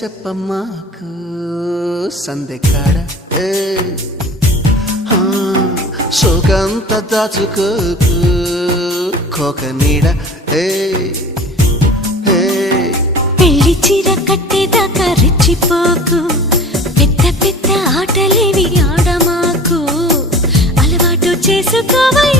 చెప్పమ్మాకు సందెకాడ సోకంత దాచుకోకు కోక నీడ పెళ్లి చీర కట్టేదాకా రెచ్చిపోకు పెద్ద పెద్ద ఆటలేవి ఆడమాకు అలవాటు చేసుకోవయ్యా